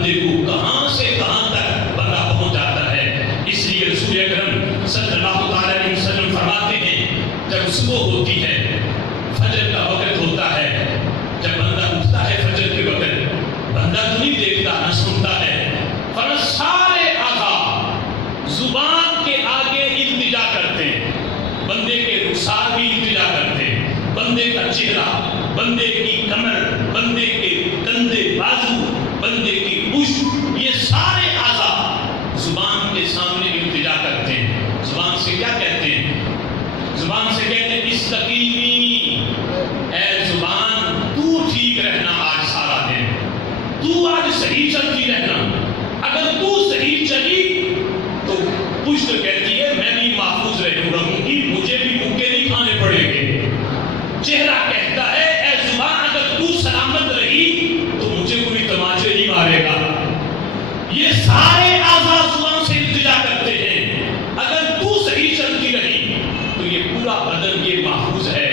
بندے کو کہاں سے کہاں تک بندہ پہنچ جاتا ہے۔ اس لیے رسول اکرم صلی اللہ تعالی علیہ وسلم فرماتے ہیں جب صبح ہوتی ہے، فجر کا وقت ہوتا ہے، جب بندہ اٹھتا ہے فجر کے وقت، بندہ تو نہیں دیکھتا نہ سنتا ہے، پر سارے اعضاء زبان کے آگے التجا کرتے ہیں، بندے کے رخسار بھی التجا کرتے ہیں، بندے کا چہرہ، بندے کی کمر، بندے کے کندھے بازو، بندے کی پشت، یہ سارے اعضاء زبان کے سامنے التجا کرتے ہیں۔ زبان سے کیا کہتے ہیں؟ زبان سے کہتے ہیں استقیمی، اے زبان تو ٹھیک رہنا آج سارا دن، تو آج صحیح چلتی رہنا، اگر تو صحیح چلی تو پشت کہتی ہے میں بھی محفوظ رہوں گی، مجھے بھی مکے نہیں کھانے پڑیں گے۔ چہرہ کہتا ہے اے زبان اگر تو سلامت رہی تو مجھے کوئی تماچے نہیں مارے گا۔ یہ سارے اعضاء زبان سے التجا کرتے ہیں، اگر تو صحیح چلتی رہی تو یہ پورا بدن یہ محفوظ ہے،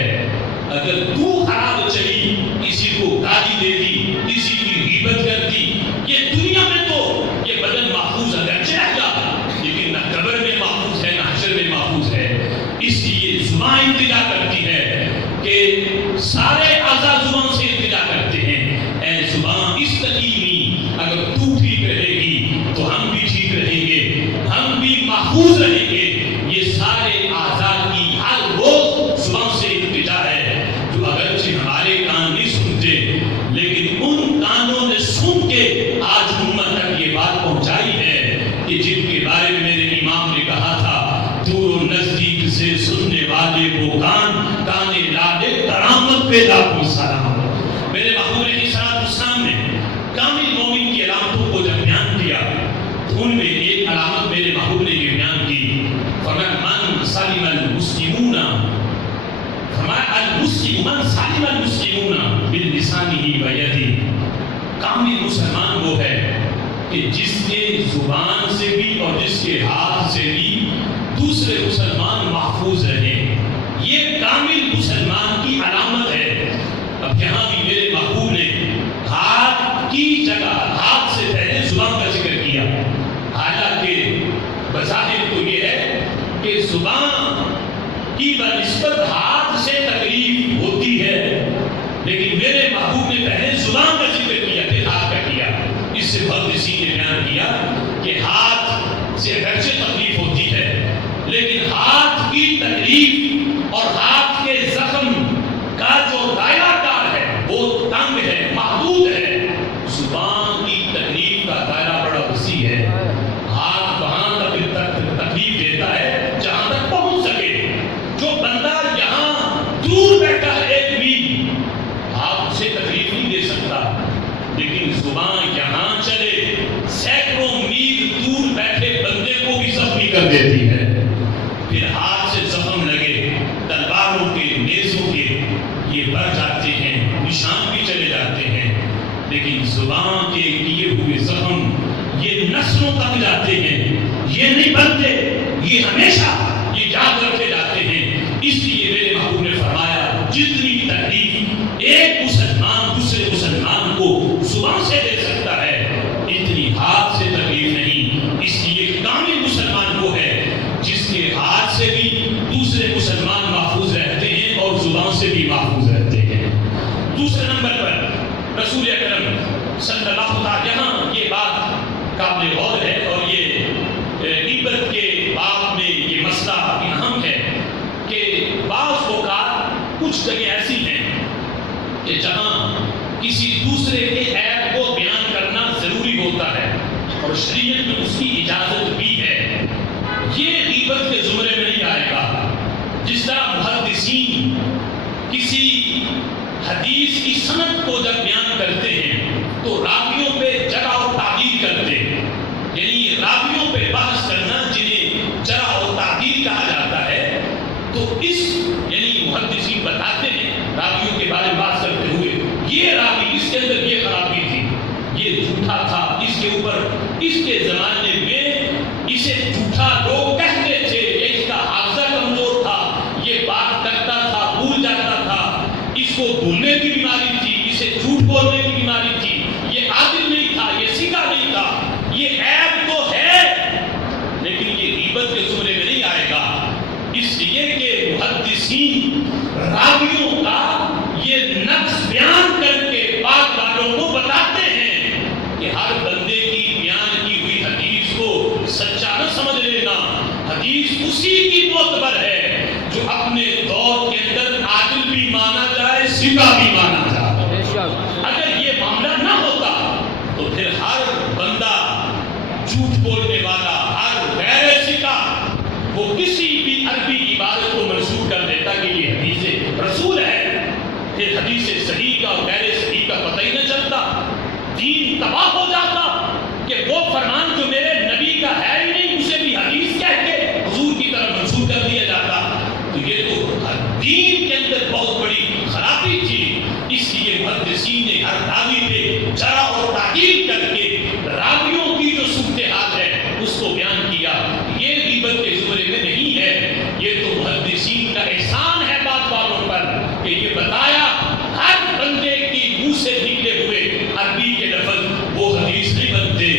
اگر تو خراب چلی، کسی کو گالی دے دی، کسی کی غیبت کر دی، یہ دنیا میں تو یہ بدن محفوظ اگرچہ رہتا لیکن نہ قبر میں محفوظ ہے نہ حشر میں محفوظ ہے۔ اس لیے زبان التجا کرتی ہے کہ سارے اعضاء زبان سے التجا کرتے ہیں، اے زبان استقیمی، اگر تو ٹھیک رہے گی تو ہم بھی ٹھیک رہیں گے، ہم بھی محفوظ رہیں گے۔ یہ سارے اعضاء کی ہر روز زبان سے التجا ہے، جو اگرچہ ہمارے کان نہیں سنتے لیکن ان کانوں نے سن کے آج امت تک یہ بات پہنچائی ہے کہ جن کے بارے میں میرے امام نے کہا تھا دور و نزدیک سے سننے والے وہ کان لالے کرامت پہ لاکھوں سلام۔ میرے محبوب علیہ السلام نے کامل مومن کی علامتوں کو جب بیان کیا تو ان میں ایک علامت میرے محبوب نے یہ بیان کی، فرمایا من سلم المسلمون، فرمایا المسلم من سلم المسلمون بلسانہ و یدہ، کامل مسلمان وہ ہے کہ جس کے زبان سے بھی اور جس کے ہاتھ سے بھی دوسرے مسلمان محفوظ رہیں، یہ کامل مسلمان کی علامت ہے۔ اب یہاں بھی میرے محبوب نے ہاتھ کی جگہ ہاتھ سے پہلے زبان کا ذکر کیا، حالانکہ بظاہر تو یہ ہے کہ زبان کی بنسبت ہاتھ سے تکلیف ہوتی ہے، لیکن میرے محبوب نے پہلے زبان کا ذکر کیا پھر ہاتھ کا کیا۔ اس سے محدثین نے بیان کیا کہ ہاتھ سے اگرچہ تکلیف ہوتی ہے لیکن ہاتھ کی تکلیف اور ہاتھ کے زخم کا جو دائرہ کار ہے وہ تنگ ہے، محدود ہے۔ زبان کی تکلیف کا دائرہ بڑا وسیع ہے، ہاتھ وہاں تک تکلیف دیتا ہے جہاں تک پہنچ سکے۔ جو بندہ یہاں دور بیٹھا ہے ایک میل، ہاتھ سے تکلیف نہیں دے سکتا، لیکن زبان یہاں چلے سینکڑوں میل دور بیٹھے بندے کو بھی زخمی کر دیتی ہے۔ پھر ہاتھ سے زخم لگے، تلواروں کے، نیزوں کے، یہ بڑھ جاتے ہیں، نشان بھی چلے جاتے ہیں، لیکن زبان کے کیے ہوئے زخم یہ نسلوں تک جاتے ہیں، یہ نہیں بنتے، یہ ہمیشہ یہ یاد رکھے جاتے ہیں۔ اس لیے میرے محبوب نے فرمایا جتنی تکلیف ایک مسلمان دوسرے مسلمان کو زبان سے دے سکتا ہے اتنی ہاتھ سے تکلیف نہیں۔ اس لیے کامل مسلمان وہ ہے جس کے ہاتھ سے بھی دوسرے مسلمان محفوظ رہتے ہیں اور زبان سے بھی محفوظ رہتے ہیں۔ دوسرے نمبر پر رسول اکرم صلی اللہ علیہ وسلم، یہاں یہ بات قابل غور ہے اور یہ غیبت کے باب میں یہ مسئلہ اہم ہے کہ بعض اوقات کچھ جگہ ایسی ہیں کہ جہاں کسی دوسرے کے عیب کو بیان کرنا ضروری ہوتا ہے اور شریعت میں اس کی اجازت بھی ہے، یہ غیبت کے زمرے میں نہیں آئے گا۔ جس طرح محدثین کسی حدیث کی سند کو جب بیان کرتے ہیں تو راویوں پہ جرح اور تعدیل کرتے ہیں، یعنی راویوں پہ بحث کرنا جنہیں جرح اور تعدیل کہا جاتا ہے، تو اس یعنی محدثین بتاتے ہیں راویوں کے بارے میں بات کرتے ہوئے یہ راوی اس کے اندر یہ خرابی تھی، یہ جھوٹا تھا، اس کے اوپر اس کے زمانے میں اسے جھوٹا لوگ کہتے تھے، اس کا حافظہ کمزور تھا، یہ بات کرتا تھا بھول جاتا تھا، اس کو بھولنے کی بیماری تھی، اسے جھوٹ بولنے کی بیماری تھی، یہ عادل نہیں تھا، یہ سیکھا نہیں وہ کسی بھی عربی عبارت کو منسوخ کر دیتا کہ یہ حدیث رسول ہے، پھر حدیث صحیح کا اور غیر صحیح کا پتہ ہی نہ چلتا، دین تباہ ہو جاتا کہ وہ فرمان جو میرے نبی کا ہے ہی نہیں اسے بھی حدیث کہہ کے حضور کی طرف منسوخ کر دیا جاتا۔ تو یہ تو دین کے اندر بہت بڑی خرابی تھی، اس لیے محدثین نے ہر راوی پہ جرح اور تحقیق کر کے راویوں کی جو صورتحال ہے اس کو بیان کیا۔ یہ غیبت کے زمرے میں نہیں ہے، یہ تو محدثین کا احسان ہے بات والوں پر کہ یہ بتایا ہر بندے کی منہ سے نکلے ہوئے عربی کے لفظ وہ حدیث نہیں بنتے،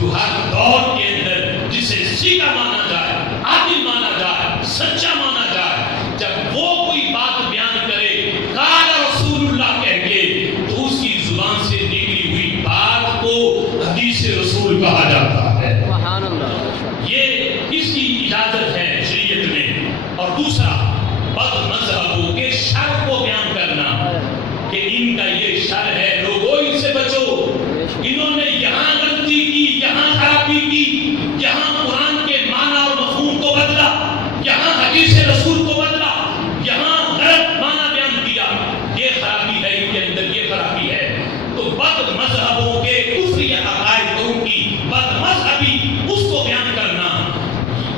جو ہر دور کے اندر جسے سیدھا مانا جائے، عادل مانا جائے، سچا مانا جائے، جب وہ کوئی بات بیان کرے قال رسول اللہ کہہ کے تو اس کی زبان سے نکلی ہوئی بات کو حدیث رسول کہا جاتا ہے۔ سبحان اللہ۔ یہ اس کی اجازت ہے شریعت میں۔ اور دوسرا بد مذہبوں کے شر کو بیان کرنا کہ ان کا یہ شر ہے، لوگوں ان سے بچو، انہوں نے یہاں غلطی کی، یہاں خرابی کی، یہاں قرآن کے معنی اور مفہوم کو بدلا، یہاں حدیث رسول کو بدلا، یہاں غلط معنی بیان کیا، یہ خرابی ہے، ان کے اندر یہ خرابی ہے۔ تو بد مذہبوں کے کفری عقائد اور ان کی بد مذہبی اس کو بیان کرنا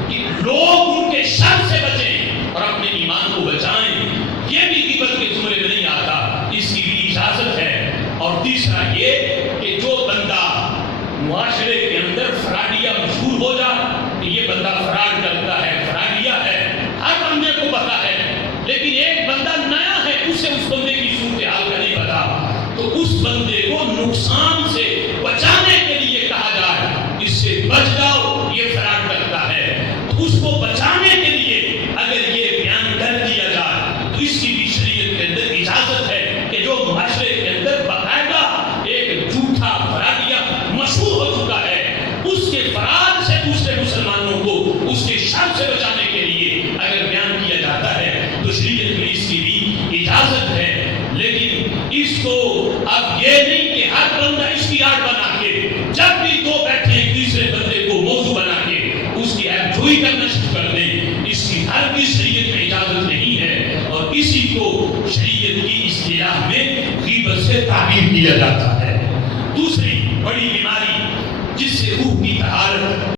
کہ لوگ ان کے شر سے بچیں اور اپنے ایمان کو بچائیں، یہ بھی غیبت کے زمرے میں نہیں آتا، اس کی بھی اجازت ہے۔ اور تیسرا یہ کہ جو بندہ معاشرے کے اندر فراڈیا مشہور ہو جائے کہ یہ بندہ فراڈ کرتا ہے، فراڈیا ہے، ہر بندے کو پتا ہے، لیکن ایک بندہ نیا ہے، اسے اس بندے کی صورتحال کا نہیں پتا، تو اس بندے کو نقصان سے بچانے کے لیے کہا جائے اس سے بچ جاؤ، یہ فراڈ کرتا ہے، تو اس کو بچانے کے لیے اگر یہ بیان کر دیا جائے تو اس کی بھی شریعت کے اندر اجازت ہے کہ جو معاشرے کے اندر باقاعدہ ایک جھوٹا فراڈیا مشہور ہو چکا ہے، اس کے فراد سے دوسرے مسلمانوں کو اس کے شر سے بچانے کے لیے اگر بیان کیا جاتا ہے تو شریعت میں اس کی بھی اجازت ہے۔ لیکن اس کو اب یہ نہیں کہ ہر بندہ اس کی آڑ بنا کے جب بھی دو بیٹھے ہیں تیسرے بندے کو موضوع بنا کے اس کی ایپ جوئی کرنا شروع کر دیں، اس کی ہر بھی شریعت میں اجازت نہیں ہے، اور اسی کو شریعت کی اصطلاح میں غیبت سے تعبیر کیا جاتا ہے۔ دوسری بڑی بیماری جس سے روح کی طہارت